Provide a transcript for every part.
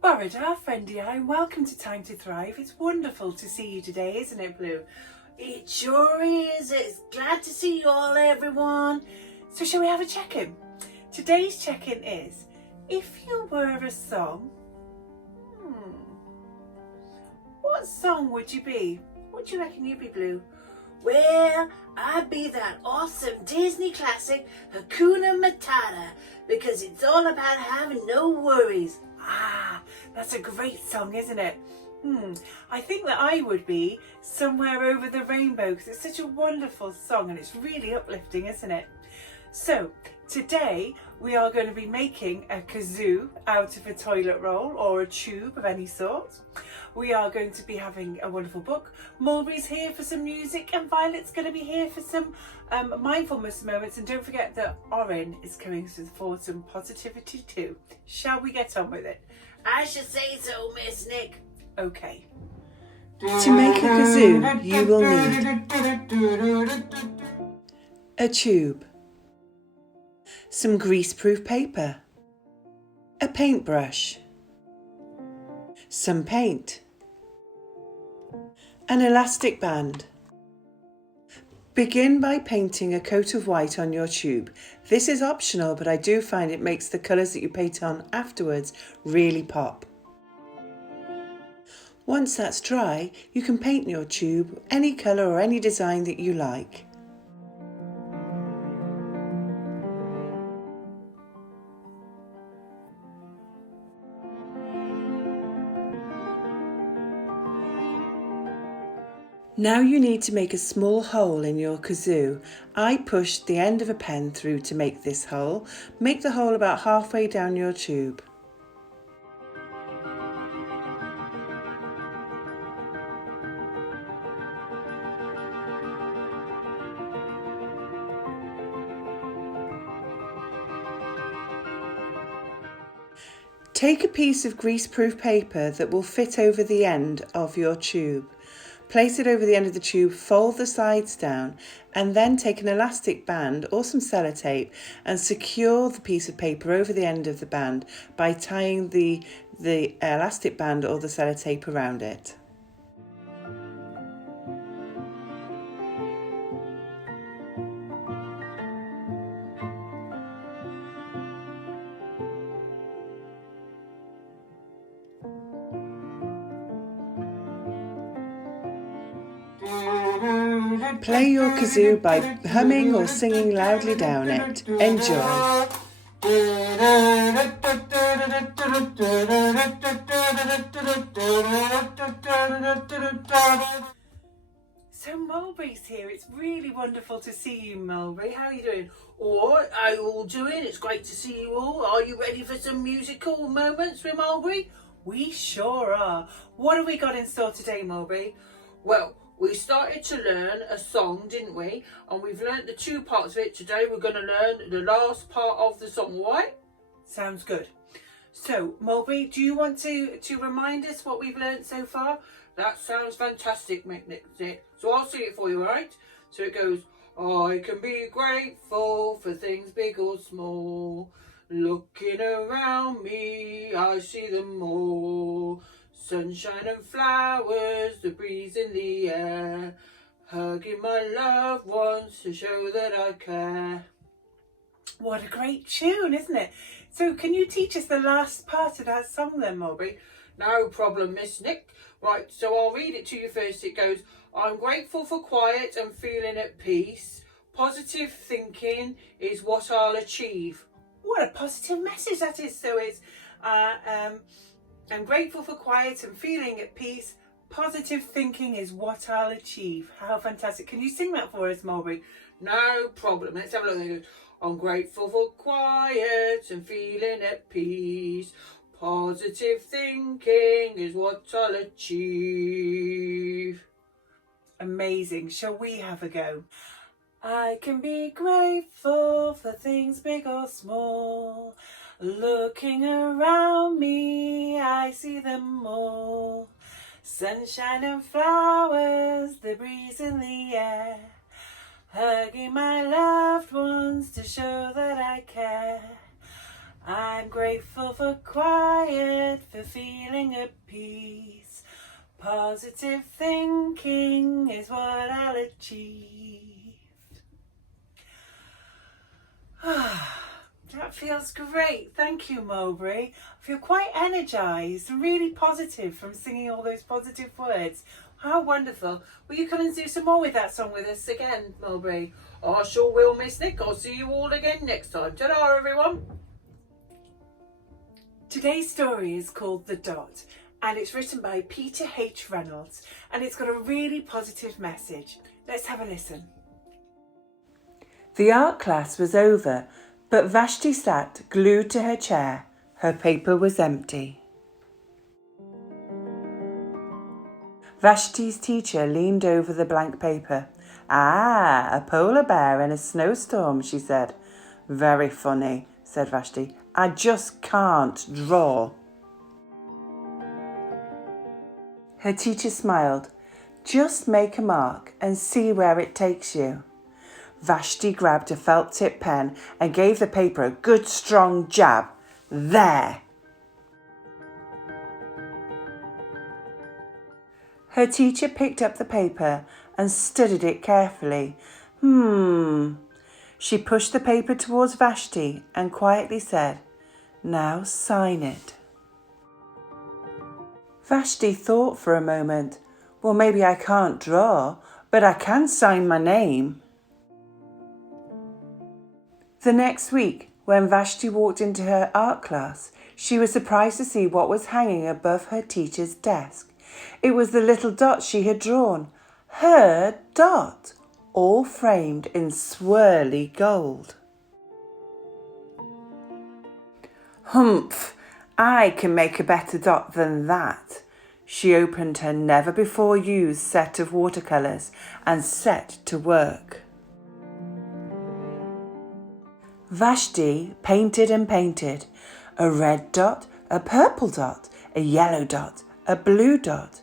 Borrowed, friendy, and welcome to Time to Thrive. It's wonderful to see you today, isn't it, Blue? It sure is. It's glad to see you all, everyone. So shall we have a check-in? Today's check-in is, if you were a song, what song would you be? What do you reckon you'd be, Blue? Well, I'd be that awesome Disney classic, Hakuna Matata, because it's all about having no worries. Ah, that's a great song, isn't it? I think that I would be Somewhere Over the Rainbow, because it's such a wonderful song and it's really uplifting, isn't it? So today we are going to be making a kazoo out of a toilet roll or a tube of any sort. We are going to be having a wonderful book. Mulberry's here for some music and Violet's going to be here for some mindfulness moments. And don't forget that Orin is coming for some positivity too. Shall we get on with it? I should say so, Miss Nick. Okay. To make a kazoo, you will need a tube, some greaseproof paper, a paintbrush, some paint, an elastic band. Begin by painting a coat of white on your tube. This is optional, but I do find it makes the colours that you paint on afterwards really pop. Once that's dry, you can paint your tube any colour or any design that you like. Now you need to make a small hole in your kazoo. I pushed the end of a pen through to make this hole. Make the hole about halfway down your tube. Take a piece of greaseproof paper that will fit over the end of your tube. Place it over the end of the tube, fold the sides down, and then take an elastic band or some sellotape and secure the piece of paper over the end of the band by tying the elastic band or the sellotape around it. Play your kazoo by humming or singing loudly down it. Enjoy. So Mulberry's here. It's really wonderful to see you, Mulberry. How are you doing? Alright, how you all doing? It's great to see you all. Are you ready for some musical moments with Mulberry? We sure are. What have we got in store today, Mulberry? Well, we started to learn a song, didn't we? And we've learnt the two parts of it. Today we're going to learn the last part of the song, alright? Sounds good. So, Mulberry, do you want to remind us what we've learnt so far? That sounds fantastic, Nick. So I'll sing it for you, alright? So it goes, I can be grateful for things big or small. Looking around me, I see them all. Sunshine and flowers, the breeze in the air. Hugging my loved ones to show that I care. What a great tune, isn't it? So can you teach us the last part of that song then, Mulberry? No problem, Miss Nick. Right, so I'll read it to you first. It goes, I'm grateful for quiet and feeling at peace. Positive thinking is what I'll achieve. What a positive message that is. So it's, I'm grateful for quiet and feeling at peace. Positive thinking is what I'll achieve. How fantastic. Can you sing that for us, Mulberry? No problem. Let's have a look. I'm grateful for quiet and feeling at peace. Positive thinking is what I'll achieve. Amazing. Shall we have a go? I can be grateful for things big or small. Looking around me, I see them all. Sunshine and flowers, the breeze in the air, hugging my loved ones to show that I care. I'm grateful for quiet, for feeling at peace. Positive thinking is what I'll achieve. That feels great. Thank you, Mulberry. I feel quite energised and really positive from singing all those positive words. How wonderful. Will you come and do some more with that song with us again, Mulberry? I sure will, Miss Nick. I'll see you all again next time. Ta-da, everyone. Today's story is called The Dot, and it's written by Peter H. Reynolds, and it's got a really positive message. Let's have a listen. The art class was over, but Vashti sat glued to her chair. Her paper was empty. Vashti's teacher leaned over the blank paper. Ah, a polar bear in a snowstorm, she said. Very funny, said Vashti. I just can't draw. Her teacher smiled. Just make a mark and see where it takes you. Vashti grabbed a felt tip pen and gave the paper a good strong jab. There! Her teacher picked up the paper and studied it carefully. She pushed the paper towards Vashti and quietly said, Now sign it. Vashti thought for a moment. Well, maybe I can't draw, but I can sign my name. The next week, when Vashti walked into her art class, she was surprised to see what was hanging above her teacher's desk. It was the little dot she had drawn. Her dot, all framed in swirly gold. Humph! I can make a better dot than that. She opened her never-before-used set of watercolours and set to work. Vashti painted and painted. A red dot, a purple dot, a yellow dot, a blue dot.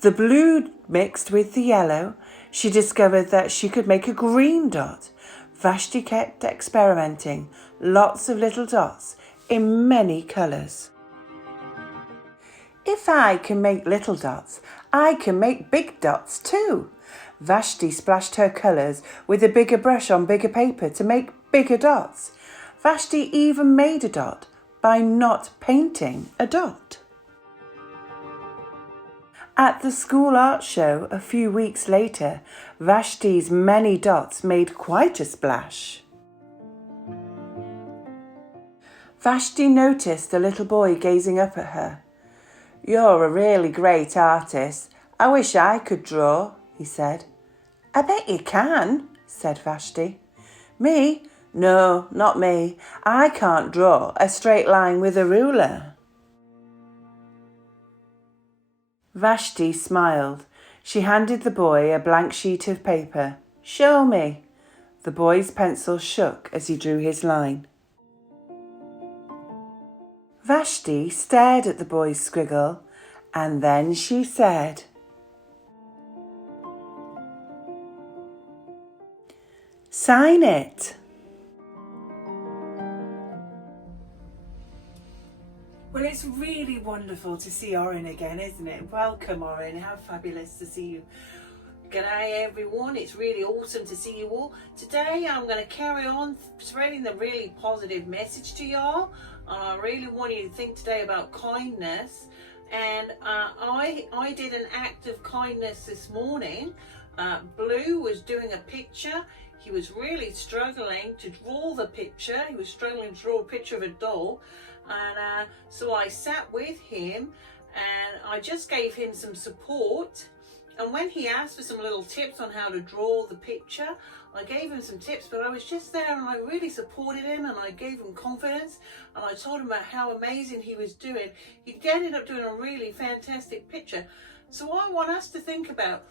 The blue mixed with the yellow. She discovered that she could make a green dot. Vashti kept experimenting. Lots of little dots in many colours. If I can make little dots, I can make big dots too. Vashti splashed her colours with a bigger brush on bigger paper to make bigger dots. Vashti even made a dot by not painting a dot. At the school art show a few weeks later, Vashti's many dots made quite a splash. Vashti noticed a little boy gazing up at her. You're a really great artist. I wish I could draw, he said. I bet you can, said Vashti. Me? No, not me. I can't draw a straight line with a ruler. Vashti smiled. She handed the boy a blank sheet of paper. Show me. The boy's pencil shook as he drew his line. Vashti stared at the boy's scriggle and then she said, Sign it. Well, it's really wonderful to see Orin again, isn't it? Welcome, Orin. How fabulous to see you. G'day everyone, it's really awesome to see you all. Today I'm going to carry on spreading the really positive message to y'all. I really want you to think today about kindness. And I did an act of kindness this morning. Blue was doing a picture. He was really struggling to draw the picture. He was struggling to draw a picture of a doll. And so I sat with him and I just gave him some support. And when he asked for some little tips on how to draw the picture, I gave him some tips, but I was just there and I really supported him and I gave him confidence and I told him about how amazing he was doing. He ended up doing a really fantastic picture. So I want us to think about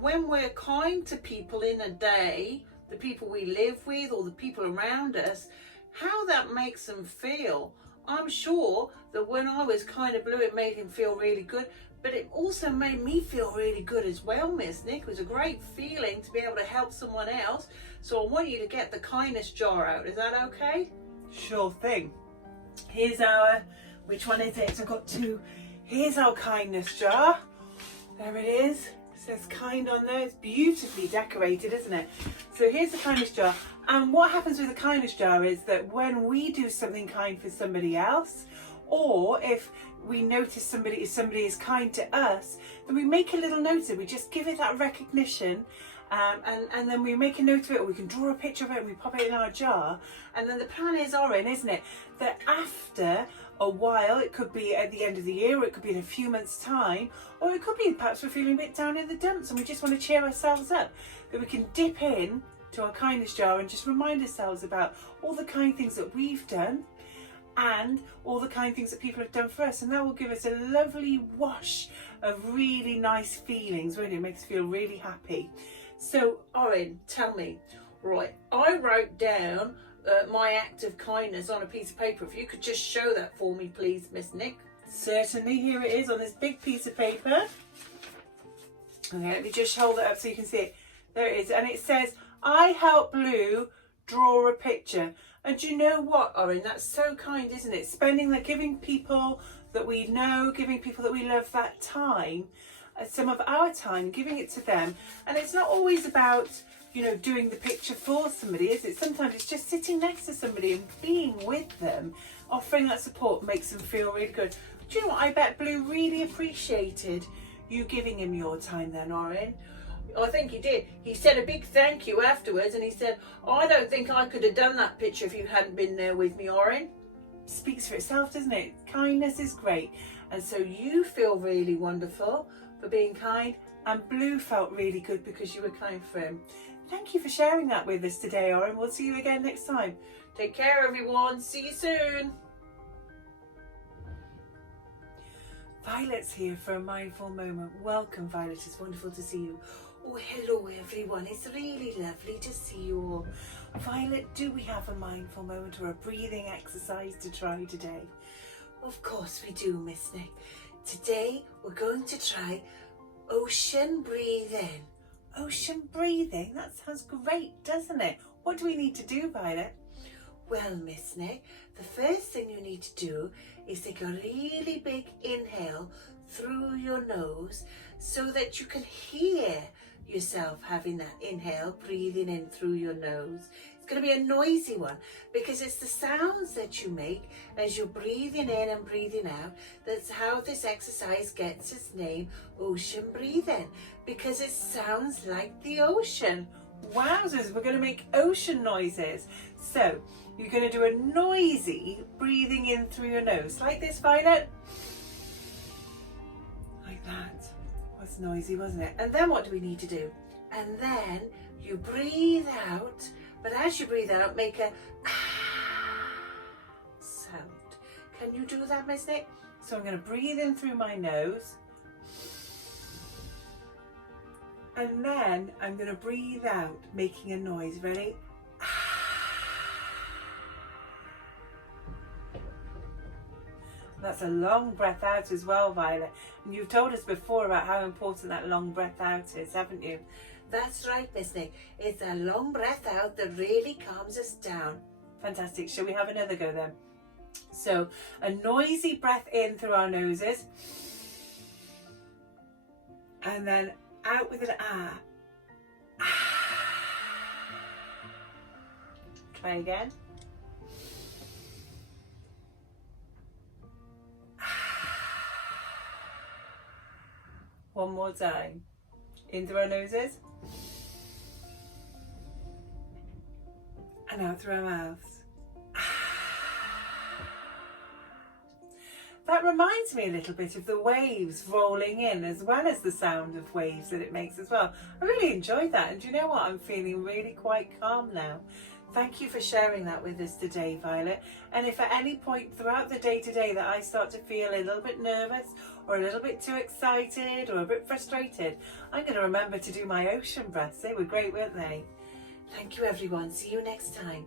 when we're kind to people in a day, the people we live with or the people around us, how that makes them feel. I'm sure that when I was kind of Blue, it made him feel really good. but it also made me feel really good as well, Miss Nick. It was a great feeling to be able to help someone else. So I want you to get the kindness jar out. Is that okay? Sure thing. Here's which one is it? I've got two. Here's our kindness jar. There it is. It says kind on there. It's beautifully decorated, isn't it? So here's the kindness jar. And what happens with the kindness jar is that when we do something kind for somebody else, or if we notice somebody is kind to us, then we make a little note of it. We just give it that recognition, and then we make a note of it, or we can draw a picture of it and we pop it in our jar. And then the plan is, Oren, isn't it, that after a while, it could be at the end of the year, or it could be in a few months' time, or it could be perhaps we're feeling a bit down in the dumps and we just want to cheer ourselves up, that we can dip in to our kindness jar and just remind ourselves about all the kind things that we've done and all the kind things that people have done for us, and that will give us a lovely wash of really nice feelings, won't it? It makes us feel really happy. So, Oren, tell me, right, I wrote down my act of kindness on a piece of paper. If you could just show that for me, please, Miss Nick. Certainly, here it is on this big piece of paper. Okay, let me just hold it up so you can see it. There it is, and it says, I help Blue draw a picture. And do you know what, Oren? That's so kind, isn't it? Giving people that we know, giving people that we love that time, some of our time, giving it to them. And it's not always about, doing the picture for somebody, is it? Sometimes it's just sitting next to somebody and being with them, offering that support makes them feel really good. Do you know what? I bet Blue really appreciated you giving him your time then, Oren. I think he did. He said a big thank you afterwards, and he said, I don't think I could have done that picture if you hadn't been there with me, Oren. Speaks for itself, doesn't it? Kindness is great. And so you feel really wonderful for being kind, and Blue felt really good because you were kind for him. Thank you for sharing that with us today, Oren. We'll see you again next time. Take care, everyone. See you soon. Violet's here for a mindful moment. Welcome, Violet. It's wonderful to see you. Oh, hello, everyone. It's really lovely to see you all. Violet, do we have a mindful moment or a breathing exercise to try today? Of course we do, Miss Nick. Today we're going to try ocean breathing. Ocean breathing? That sounds great, doesn't it? What do we need to do, Violet? Well, Miss Nick, the first thing you need to do is take a really big inhale through your nose so that you can hear yourself having that inhale, breathing in through your nose. It's going to be a noisy one because it's the sounds that you make as you're breathing in and breathing out. That's how this exercise gets its name, ocean breathing, because it sounds like the ocean. Wowzers, we're going to make ocean noises. So you're going to do a noisy breathing in through your nose, like this, Violet. Like that. Was noisy, wasn't it? And then what do we need to do? And then you breathe out, but as you breathe out, make a sound. Can you do that, Miss Nick? So I'm going to breathe in through my nose, and then I'm going to breathe out, making a noise. Ready? That's a long breath out as well, Violet. And you've told us before about how important that long breath out is, haven't you? That's right, Miss Nick. It's a long breath out that really calms us down. Fantastic. Shall we have another go then? So a noisy breath in through our noses, and then out with an ah. Try again. One more time. In through our noses. And out through our mouths. That reminds me a little bit of the waves rolling in, as well as the sound of waves that it makes as well. I really enjoyed that, and do you know what? I'm feeling really quite calm now. Thank you for sharing that with us today, Violet. And if at any point throughout the day today that I start to feel a little bit nervous or a little bit too excited or a bit frustrated, I'm going to remember to do my ocean breaths. They were great, weren't they? Thank you, everyone. See you next time.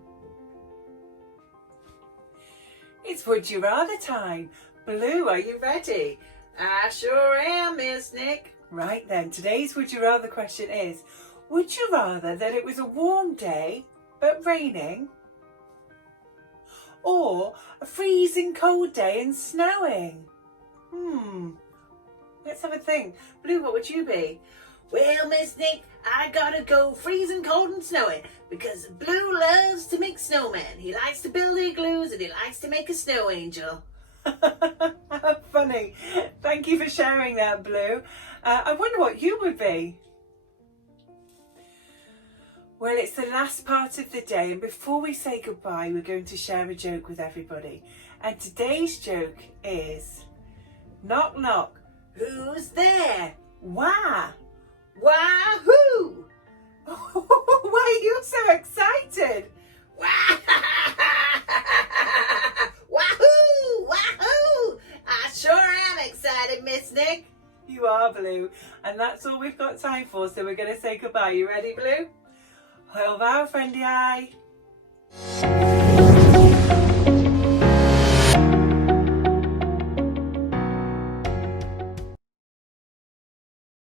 It's Would You Rather time. Blue, are you ready? I sure am, Miss Nick. Right then, today's Would You Rather question is, would you rather that it was a warm day but raining, or a freezing cold day and snowing? Let's have a think. Blue, what would you be? Well, Miss Nick, I gotta go freezing cold and snowing because Blue loves to make snowmen. He likes to build igloos and he likes to make a snow angel. How funny. Thank you for sharing that, Blue. I wonder what you would be. Well, it's the last part of the day, and before we say goodbye, we're going to share a joke with everybody. And today's joke is, knock knock, Who's there? wah. Wahoo! Why are you so excited? Wahoo! Wahoo! I sure am excited, Miss Nick. You are, Blue. And that's all we've got time for, so we're going to say goodbye. You ready, Blue? Au revoir, friendly eye.